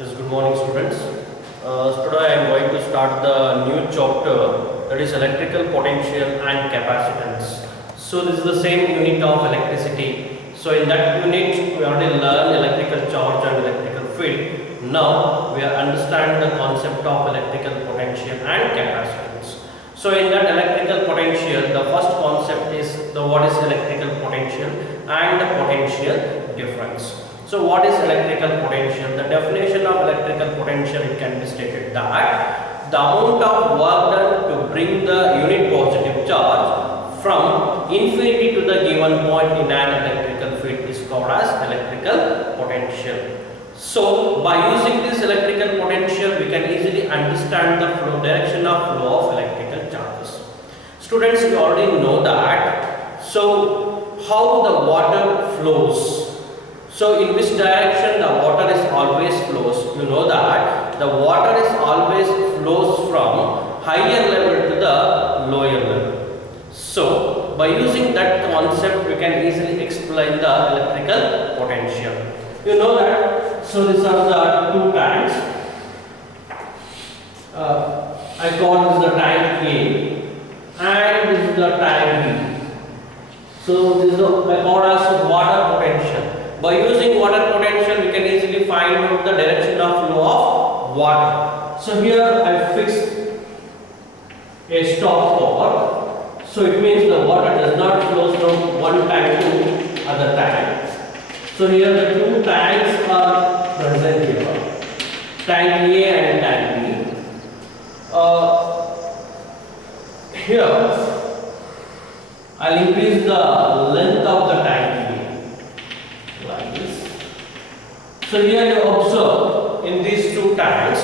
Yes, good morning students. Today I am going to start the new chapter, that is electrical potential and capacitance. So this is the same unit of electricity. So in that unit we already learned electrical charge and electrical field. Now we understand the concept of electrical potential and capacitance. So in that electrical potential, the first concept is what is electrical potential and the potential difference. So what is electrical potential? The definition of electrical potential, it can be stated that the amount of work done to bring the unit positive charge from infinity to the given point in an electrical field is called as electrical potential. So by using this electrical potential, we can easily understand the direction of flow of electrical charges. Students, you already know that. So how the water flows? So in which direction the water is always flows? You know that the water is always flows from higher level to the lower level. So by using that concept, we can easily explain the electrical potential. You know that. So these are the two tanks. I call this the tank A and this is the tank B. So this is I call as water potential. By using water potential, we can easily find out the direction of flow of water. So here I fixed a stopcock. So it means the water does not flow from one tank to other tank. So here the two tanks are present here, tank A and tank B. Here I'll increase the length of the tank A. Like this. So here you observe in these two tanks,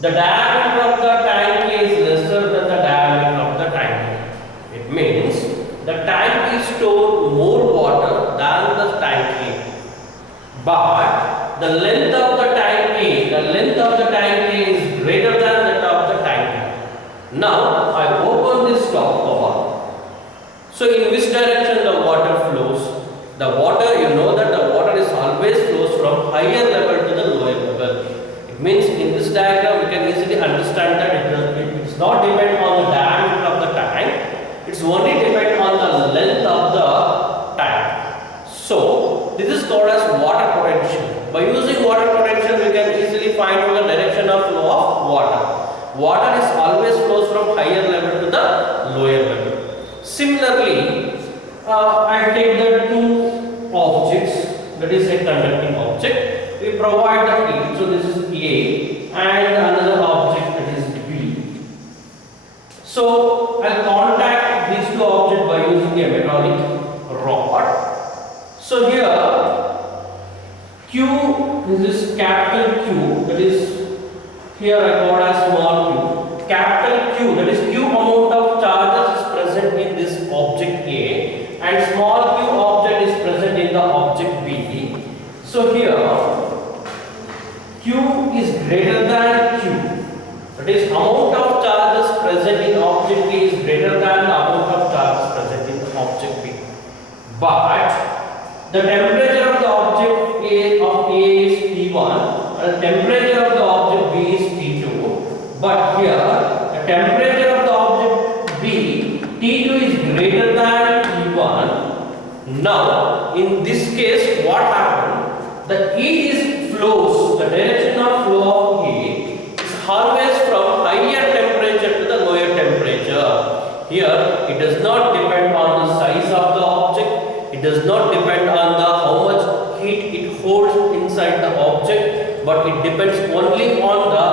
the diameter of the tank A is lesser than the diameter of the tank A. It means the tank B stores more water than the tank A. But the length of the tank A is greater than that of the tank A. Now I open this top cover. So in which direction the water flows? The water, you know that the water is always flows from higher level to the lower level. It means in this diagram we can easily understand that it does not depend on the diameter of the tank. It's only depend on the length of the tank. So this is called as water potential. By using water potential, we can easily find out the direction of flow of water. Water is always flows from higher level to the lower level. Similarly, I take the two objects, that is a conducting object. We provide the heat. So this is A and another object, that is B. So I'll contact these two objects by using a metallic rod. So here Q, this is capital Q, that is here I call as small q. Capital Q, that is Q amount of charges is present in this object A, and small q object is present in the object B. So here Q is greater than Q. That is, amount of charges present in object B is greater than the amount of charges present in the object B. But the temperature of the object A is T1 and the temperature of the object B is T2. But here the temperature of the object B, T2 is greater than T1. Now in this case, what happened? The heat is flows, the direction of flow of heat is always from higher temperature to the lower temperature. Here it does not depend on the size of the object, it does not depend on the how much heat it holds inside the object, but it depends only on the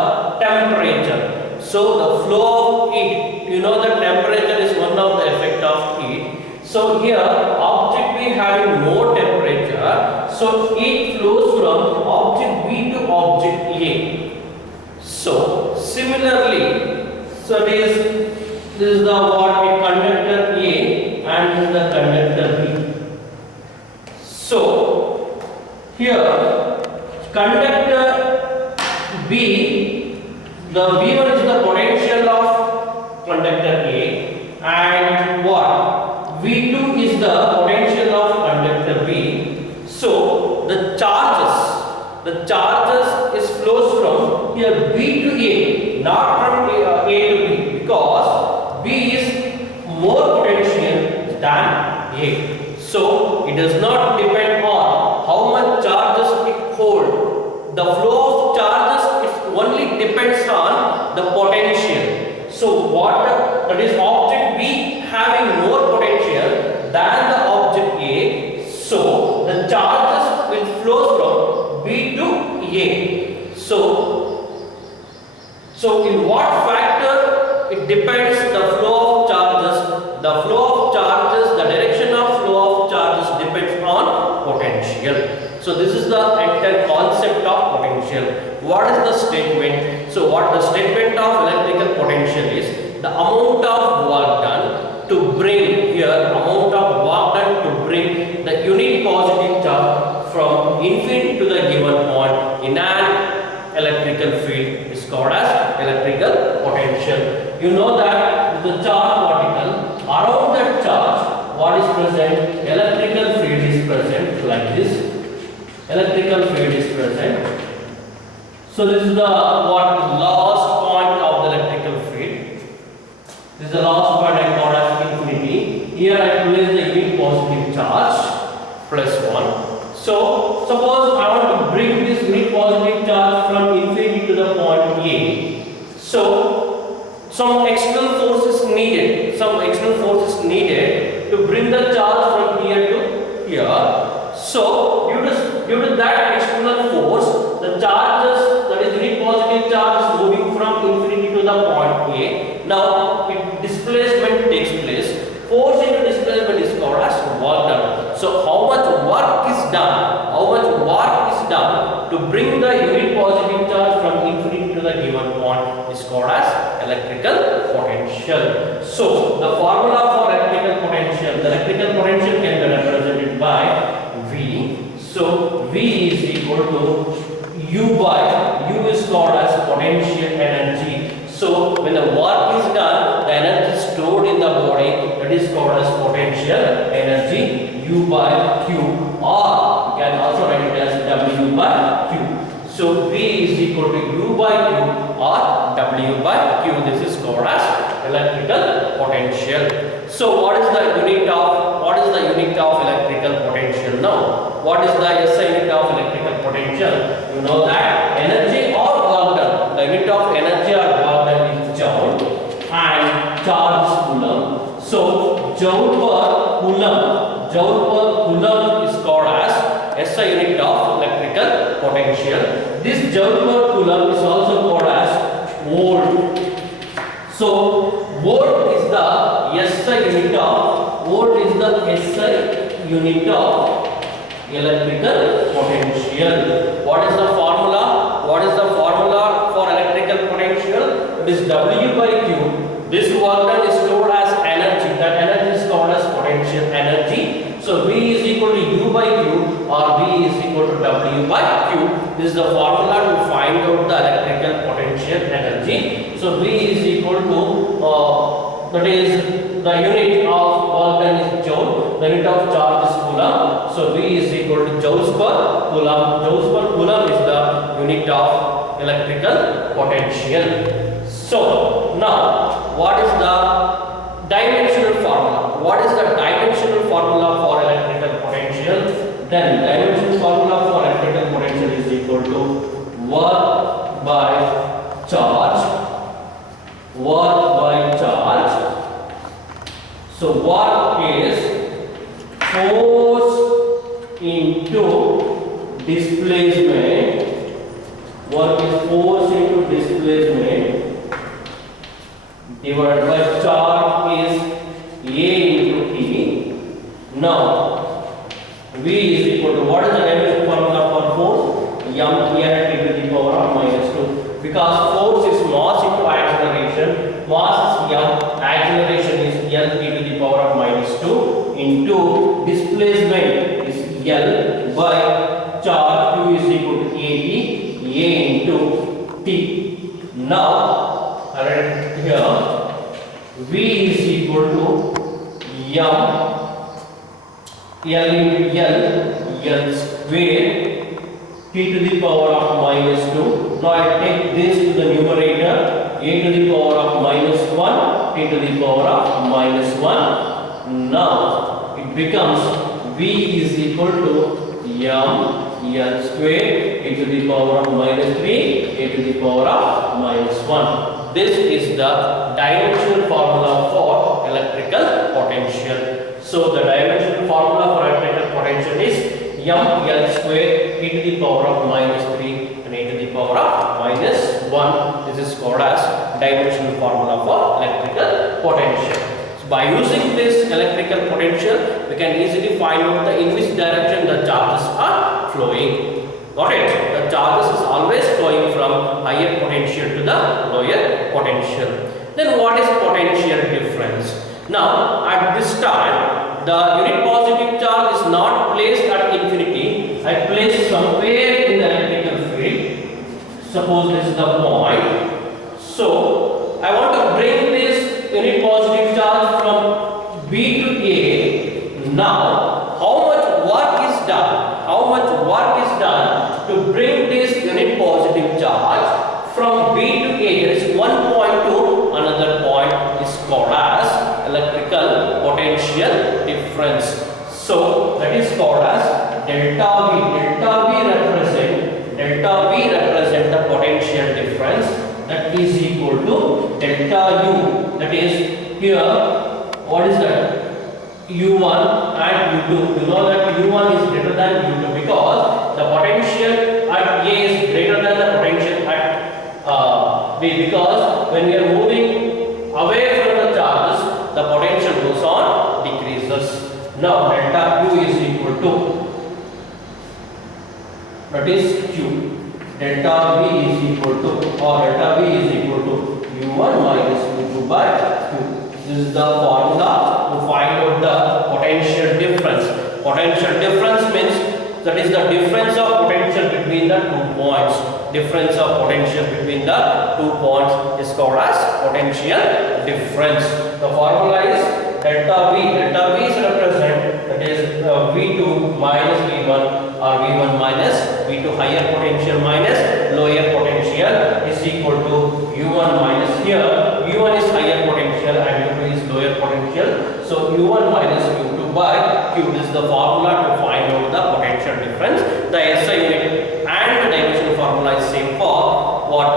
temperature. So the flow of heat, you know that temperature is one of the effect of heat. So here object B having more temperature, so heat flows from object B to object A. So similarly, so this is the what a conductor A and this is the conductor B. So here conductor B, the V1 is the potential of conductor A and what? V2 is the potential of conductor B. So the charges is here B to A, not from A to B, because B is more potential than A. So it does not depend on how much charges it holds. The flow of charges is only depends on the potential. So what that is object B having more potential than the object A. So the charges will flow from B to A. So in what factor it depends the flow of charges? The flow of charges, the direction of flow of charges depends on potential. So this is the entire concept of potential. What is the statement? So what the statement of electrical potential is? The amount of work done to bring here, amount of work done to bring the unit positive charge from infinity to the given point in an electrical field is called as electrical potential. You know that the charge particle, around that charge, what is present? Electrical field is present like this. Electrical field is present. So this is the last point of the electrical field. This is the last point I call as infinity. Here I place the unit positive charge plus 1. So suppose I want to bring this unit positive charge from infinity to the point A. So some external force is needed. Some external force is needed to bring the charge from here to here. So due to that external force, the charges, that is unit positive charge, is moving from infinity to the point A. Now displacement takes place. Force into displacement is called as work done. So how much work is done? How much work is done to bring the unit positive charge from infinity to the given point is called as electrical potential. So the formula for electrical potential, the electrical potential can be represented by V. So V is equal to U by U is called as potential energy. So when the work is done, the energy stored in the body, that is called as potential energy, U by Q, or you can also write it as W by Q. So V is equal to U by Q or W by Q. This is called as electrical potential. So what is the unit of electrical potential now? What is the SI unit of electrical potential? You know that energy or work done. The unit of energy or work done is joule and charge is coulomb. So joule per coulomb is called as SI unit of electrical potential. This joule per coulomb is also called as volt. So volt is the SI unit of electrical potential. What is the formula? For electrical potential? It is W by Q. This work done is stored as energy. That energy is called as potential energy. So V is equal to U by Q or V is equal to W by Q. This is the formula to find out the electrical potential energy. So V is equal to that is the unit of work done is joule. The unit of charge is coulomb. So V is equal to joules per coulomb. Joules per coulomb is the unit of electrical potential. So now what is the dimensional formula? What is the dimensional formula for electrical potential? Then dimensional formula for electrical potential is equal to work by charge. So work is force into displacement. Work is force into displacement divided by charge is A into T. Now V is equal to, what is the dimensional formula for force? M T to the power of -2. Because force is mass into acceleration. Mass is M, acceleration is L T to the power of -2 into displacement is L by charge Q is equal to A into T. Now here V is equal to M L into L square T to the power of -2. Now I take this to the numerator, a to the power of minus 1, t to the power of minus 1. Now it becomes v is equal to m l square e to the power of minus 3, a to the power of minus 1. This is the dimensional formula for electrical potential. So the dimensional formula for electrical potential is m l square e to the power of minus 3 and a to the power of minus 1. This is called as dimensional formula for electrical potential. So by using this electrical potential, we can easily find out in which direction the charges are flowing. Got it? The charges is always flowing from higher potential to the lower potential. Then what is potential difference? Now at this time, the unit positive charge is not placed at infinity. I place somewhere in the electrical field. Suppose this is the point. So I want to bring this unit positive charge from B to A. Now how much work is done? How much work is done to bring this unit positive charge from B to A? There is one point to another point is called as electrical potential difference. So that is called as delta V. Delta V represent the potential difference that is equal to delta U. That is here, what is that? U1 and U2. You know that U1 is greater than U2 because the potential at A is greater than the potential at B, because when we are moving away from the charges, the potential goes on decreases. Now delta Q is equal to, that is Q. Delta V is equal to, or delta V is equal to U1 minus U2 by Q. This is the formula to find out the potential difference. Potential difference means that is the difference of potential between the 2 points. Difference of potential between the 2 points is called as potential difference. The formula is delta V. Delta V is represent, that is V2 minus V1 or V1 minus V2, higher potential minus lower potential is equal to U1 minus, here U1 is higher potential and U2 is lower potential. So U1 minus U2 by Q. This is the formula to find out the potential difference. The SI unit and the dimensional formula is same for what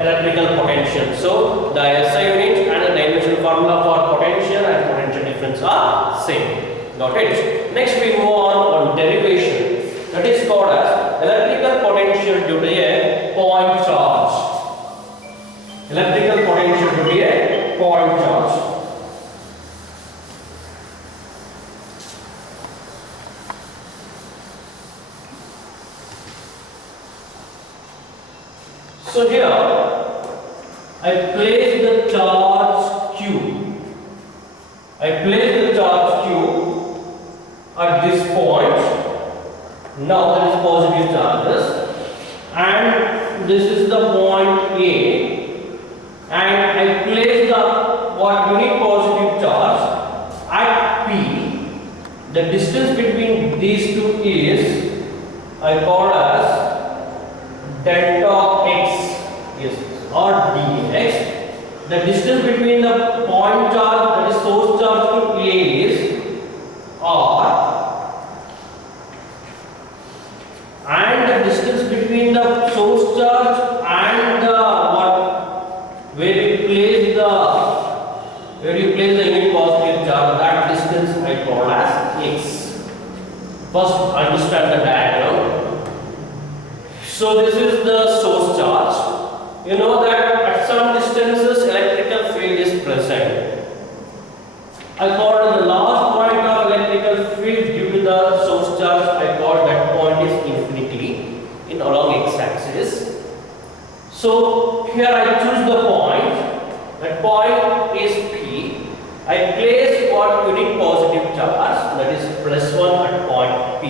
electrical potential. So the SI unit and the dimensional formula for potential and potential difference are same. Got it? Next we move on derivation. That is called as electrical potential due to a point charge. Electrical potential due to a point charge. So here I place the charge Q. I place the charge Q at this point. Now there is positive charges and this is the point A, and I place the what unit positive charge at P. The distance between these two is I call as delta x, yes, or dx. The distance between the point charge, that is source charge, to A is R, and the distance between the source charge and the where you place the unit positive charge, that distance I call as x. First understand the diagram. So this is the source charge. You know that at some distances electrical field is present. I call the last point of electrical field due to the source charge, I call that point is infinity in along x-axis. So here I choose the point. That point is P. I place what unit positive charge, that is +1 at point P,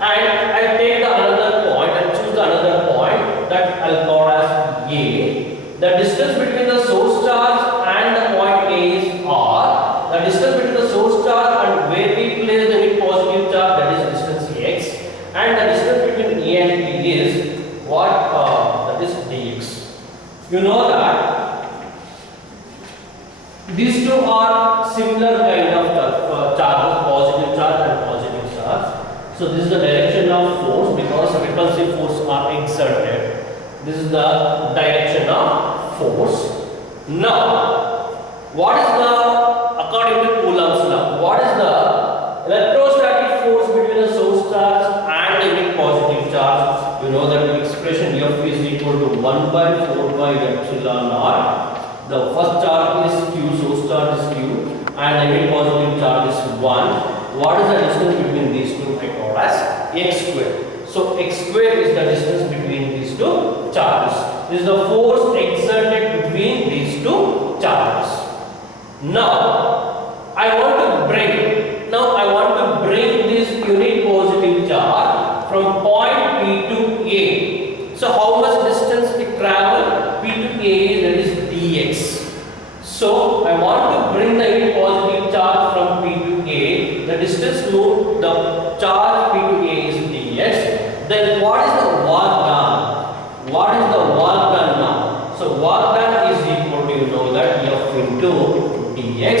and I take the another point and choose the another point that I'll call as A. The distance between the source charge and the point A is R. The distance between the source charge and where we place the unit positive charge, that is distance x, and the distance between A and P is what that is dx. You know that these two are similar kind of charges, positive charge and positive charge. So this is the direction of force because repulsive force are exerted. This is the direction of force. Now, what is the, according to Coulomb's law, what is the electrostatic force between the source charge and the unit positive charge? You know that expression F is equal to 1 by 4 by epsilon naught. The first charge is q, source charge is q, and the unit positive charge is 1. What is the distance between these two? I call as x square. So x square is the distance between these two charges. This is the force exerted between these two charges. Now I want to bring this unit positive charge from point P to A. So how much distance it travel? P to A, that is dx. So I want to bring the unit positive charge from P to A. The distance moved, the charge P to A is dx. Then what is the work done? What is the work done now? So work done is equal to, you know that, F into dx.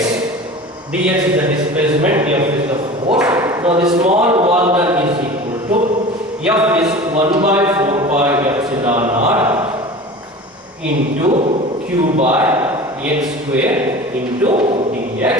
Dx is the displacement, F is the force. Now the small work done is equal to F is 1 by 4 by epsilon naught into q by x square into dx.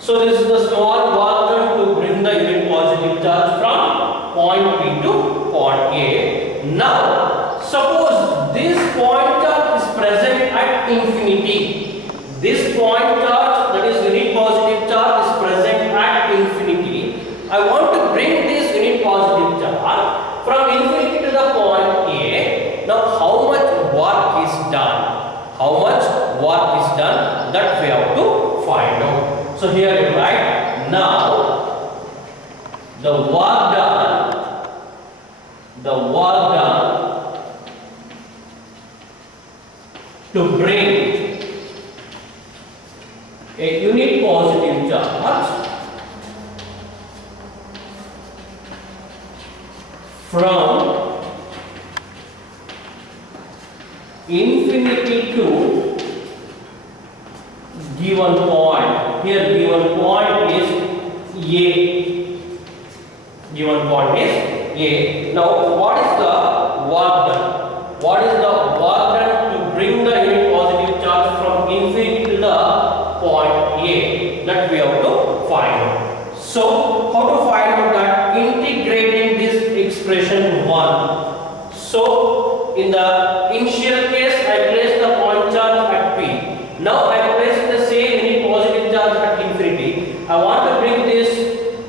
So this is the small work done to bring the unit positive charge from point P to point A. Now suppose this point charge is present at infinity. This point charge, that is unit positive charge, is present at infinity. I want to bring this unit positive charge from infinity to the point A. Now how much work is done? How much work is done? That we have to find out. So here you write, now the work done to bring a unit positive charge from infinity to given point. Here given point is A. Given point is A. Now what is the work done? What is the work done to bring the unit positive charge from infinity to the point A? That we have to find out. So how to find out that? Integrating this expression 1. So in the initial case I place the point charge at P. Now I place the same unit positive charge at infinity. I want to bring this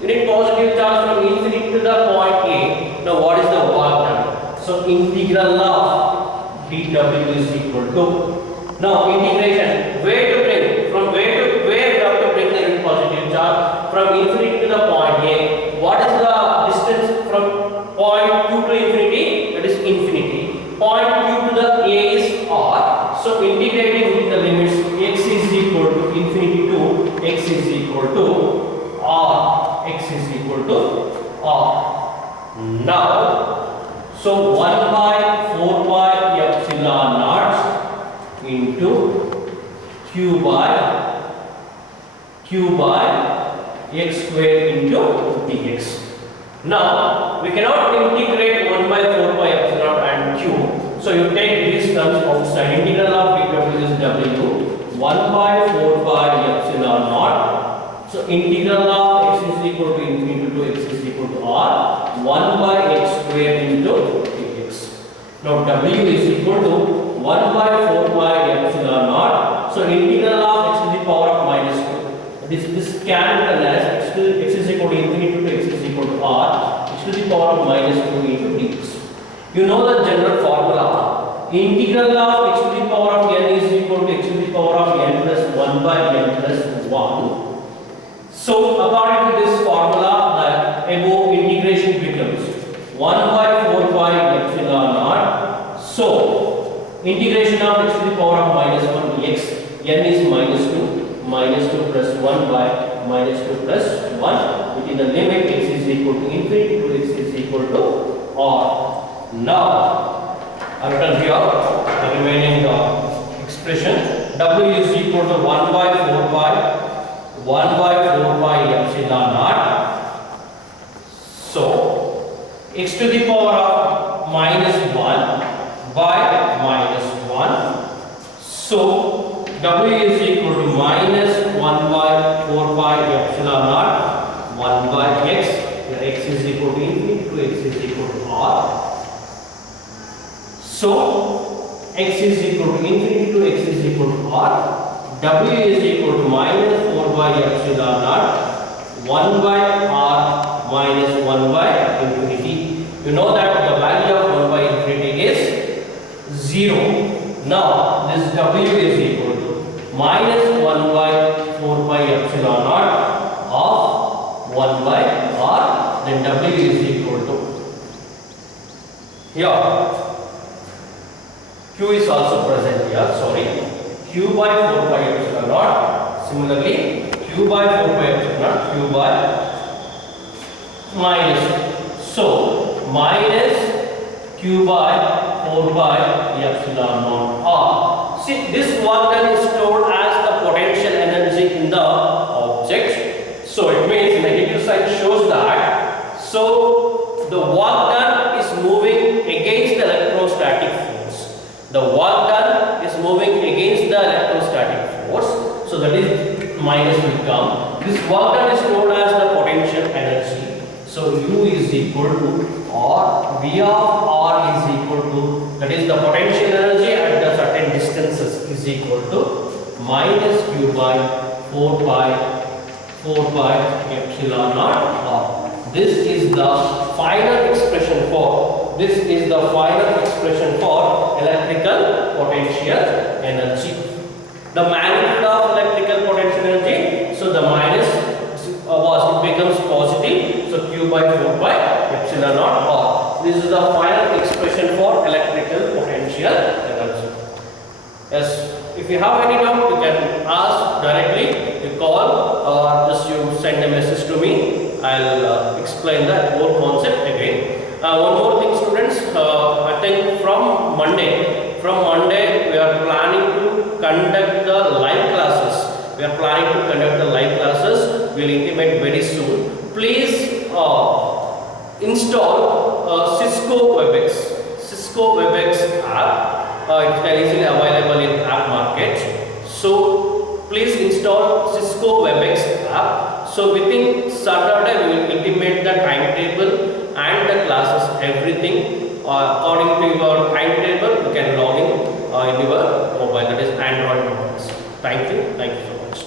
unit positive charge from infinity to the point A. Now what is the work done? So integral of dw is equal to, now integration, where to bring, from where to where we have to bring the unit positive charge from infinity to the point A. What is the distance from point Q to infinity? That is infinity. Point Q to the A is R. So integrating with the limits x is equal to infinity to x is equal to R. X is equal to R. Now, so 1 by 4 by epsilon naught into q by x square into dx. Now we cannot integrate 1 by 4 by epsilon and q. So you take these terms outside. Integral of dw is w 1 by 4 by epsilon naught. So integral of x is equal to infinity to x is equal to r 1 by x square into dx. Now w is equal to 1 by 4 by epsilon naught. So integral of x to the power of minus 2. This can be written as x is equal to infinity to x is equal to r x to the power of minus 2 into dx. You know the general formula. Integral of x to the power of n is equal to x to the power of n plus 1 by n plus 1. So according to this formula, the above integration becomes 1 by 4 by epsilon naught. So integration of x to the power of minus 1 dx, n is minus 2 plus 1 by minus 2 plus 1, which is the limit x is equal to infinity to x is equal to r. Now I written here the remaining expression. W is equal to 1 by 4 pi epsilon naught. So x to the power of minus 1 by minus 1. So W is equal to minus 1 by 4 pi epsilon naught 1 by x. Here x is equal to infinity to x is equal to r. So x is equal to infinity to x is equal to r. W is equal to minus 4 by epsilon naught 1 by r minus 1 by infinity. You know that the value of 1 by infinity is 0. Now this W is equal to minus 1 by 4 by epsilon naught of 1 by r. Then W is equal to, here Q is also present here, sorry, Q by 4 by epsilon naught. Similarly, Q by 4 by epsilon naught, Q by minus. So, minus Q by 4 by epsilon naught R. See, this work done is stored as the potential energy in the object. So, it means negative sign shows that. So, the work done is moving against the electrostatic force. The work done is moving against the electrostatic force. So, that is minus will come. This work done is known as the potential energy. So, U is equal to R, V of R is equal to, that is the potential energy at the certain distances is equal to minus Q by 4 pi epsilon naught R. This is the final expression for, electrical potential energy. The magnitude of electrical potential energy, so the minus it becomes positive, so Q by 4 pi epsilon naught R. This is the final expression for electrical potential energy. Yes, if you have any doubt, you can ask directly, you call or just you send a message to me. I'll explain that whole concept again. One more thing, students, I think from Monday we are planning to conduct the live classes. We'll intimate very soon. Please install Cisco WebEx app. It is easily available in app market. So please install Cisco WebEx app. So within Saturday we will intimate the timetable and the classes, everything according to your timetable. You can log in your mobile, that is Android mobiles. Thank you so much.